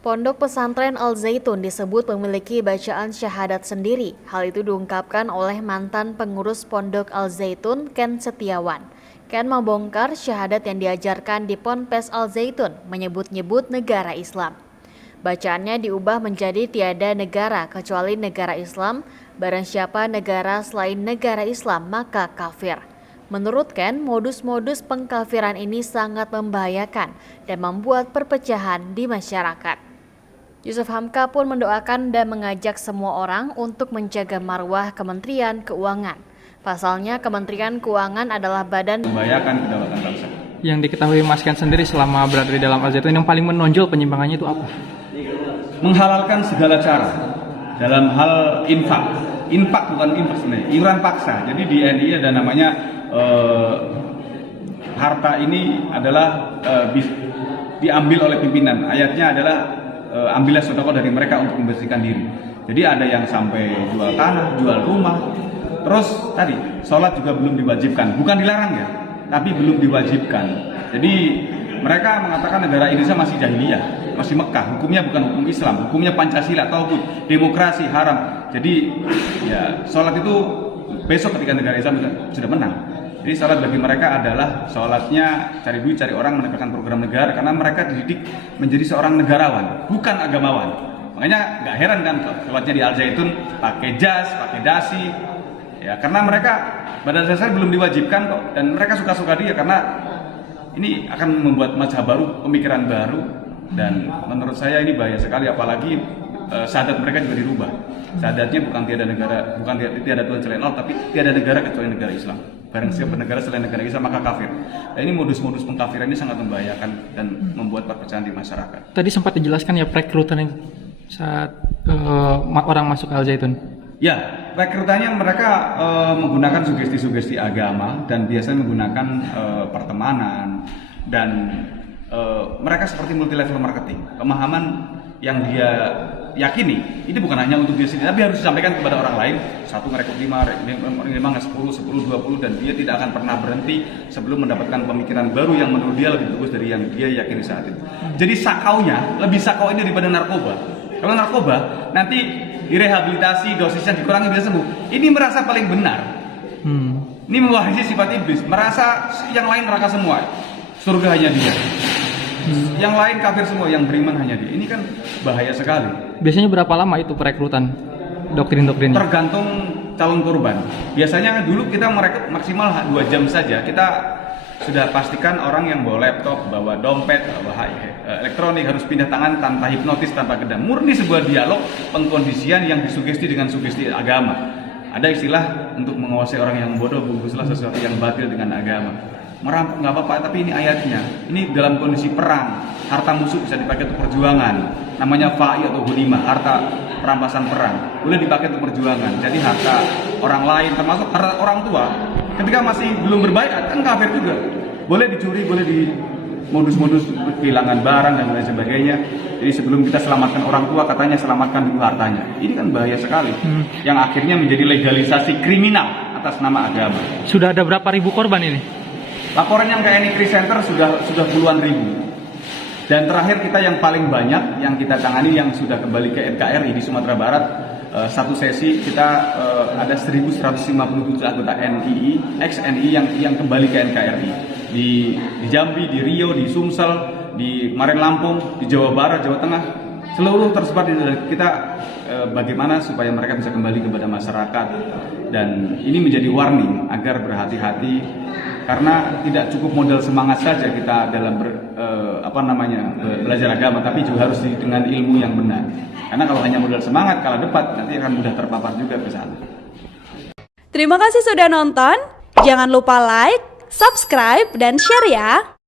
Pondok Pesantren Al Zaitun disebut memiliki bacaan syahadat sendiri. Hal itu diungkapkan oleh mantan pengurus Pondok Al Zaitun, Ken Setiawan. Ken membongkar syahadat yang diajarkan di Ponpes Al Zaitun menyebut-nyebut negara Islam. Bacaannya diubah menjadi tiada negara kecuali negara Islam, barang siapa negara selain negara Islam maka kafir. Menurut Ken, modus-modus pengkafiran ini sangat membahayakan dan membuat perpecahan di masyarakat. Yusuf Hamka pun mendoakan dan mengajak semua orang untuk menjaga marwah Kementerian Keuangan. Pasalnya Kementerian Keuangan adalah badan membahayakan kedaulatan bangsa. Yang diketahui Mas Ken sendiri selama berada di dalam Al Zaitun yang paling menonjol penyimpangannya itu apa? Menghalalkan segala cara dalam hal infak. Infak bukan infak sebenarnya, iuran paksa. Jadi di NI ada namanya harta ini adalah diambil oleh pimpinan. Ayatnya adalah ambillah sedekah dari mereka untuk membersihkan diri. Jadi ada yang sampai jual tanah, jual rumah. Terus tadi sholat juga belum diwajibkan, bukan dilarang ya, tapi belum diwajibkan. Jadi mereka mengatakan negara Indonesia masih jahiliyah, masih Mekah, hukumnya bukan hukum Islam, hukumnya Pancasila, tauhid, demokrasi haram. Jadi ya sholat itu besok ketika negara Islam sudah menang. Jadi sholat bagi mereka adalah sholatnya cari duit, cari orang, menegakkan program negara, karena mereka dididik menjadi seorang negarawan, bukan agamawan. Makanya nggak heran kan sholatnya di Al Zaitun pakai jas, pakai dasi, ya karena mereka pada dasarnya belum diwajibkan kok, dan mereka suka-suka dia karena ini akan membuat mazhab baru, pemikiran baru, dan menurut saya ini bahaya sekali, apalagi syahadat mereka juga dirubah. Syahadatnya bukan tiada negara, bukan tiada Tuhan selain Allah, tapi tiada negara kecuali negara Islam. Barang siapa negara selain negara Islam maka kafir. Nah, ini modus-modus pengkafiran ini sangat membahayakan dan membuat perpecahan di masyarakat. Tadi sempat dijelaskan ya perekrutan saat orang masuk Al Zaitun. Ya, rekrutannya mereka menggunakan sugesti-sugesti agama dan biasanya menggunakan pertemanan, dan mereka seperti multi level marketing. Pemahaman yang dia yakini ini bukan hanya untuk dia sendiri, tapi harus disampaikan kepada orang lain. Satu ngerekrut 5, 10, 20, dan dia tidak akan pernah berhenti sebelum mendapatkan pemikiran baru yang menurut dia lebih bagus dari yang dia yakini saat itu. Jadi sakaunya lebih sakau ini daripada narkoba. Kalau narkoba nanti direhabilitasi, dosisnya dikurangi bisa sembuh. Ini merasa paling benar. Ini mewarisi sifat iblis, merasa yang lain neraka semua, surga hanya dia. Yang lain kafir semua, yang beriman hanya dia. Ini kan bahaya sekali. Biasanya berapa lama itu perekrutan doktrin-doktrinnya? Tergantung calon korban. Biasanya kan dulu kita merekrut maksimal 2 jam saja. Kita sudah pastikan orang yang bawa laptop, bawa dompet, bawa elektronik harus pindah tangan tanpa hipnotis, tanpa gedam. Murni sebuah dialog pengkondisian yang disugesti dengan sugesti agama. Ada istilah untuk menguasai orang yang bodoh, bungkuslah sesuatu yang batil dengan agama. Merampok nggak apa-apa, tapi ini ayatnya. Ini dalam kondisi perang, harta musuh bisa dipakai untuk perjuangan. Namanya fa'i atau ghanimah, harta perampasan perang. Boleh dipakai untuk perjuangan. Jadi harta orang lain, termasuk harta orang tua, ketika masih belum berbaiat kan kafir juga. Boleh dicuri, boleh di modus-modus kehilangan barang dan lain sebagainya. Jadi sebelum kita selamatkan orang tua, katanya selamatkan dulu hartanya. Ini kan bahaya sekali. Yang akhirnya menjadi legalisasi kriminal atas nama agama. Sudah ada berapa ribu korban ini? Laporan yang ke NI Kris Center sudah puluhan ribu. Dan terakhir kita yang paling banyak yang kita tangani yang sudah kembali ke NKRI di Sumatera Barat, satu sesi kita ada 1.157 anggota NII, ex-NII yang kembali ke NKRI di Jambi, di Riau, di Sumsel, di Maren Lampung, di Jawa Barat, Jawa Tengah, seluruh tersebar di kita. Bagaimana supaya mereka bisa kembali kepada masyarakat, dan ini menjadi warning agar berhati-hati, karena tidak cukup modal semangat saja kita dalam belajar agama, tapi juga harus dengan ilmu yang benar. Karena kalau hanya modal semangat, kalah debat, nanti akan mudah terpapar juga ke sana. Terima kasih sudah nonton. Jangan lupa like, subscribe, dan share ya.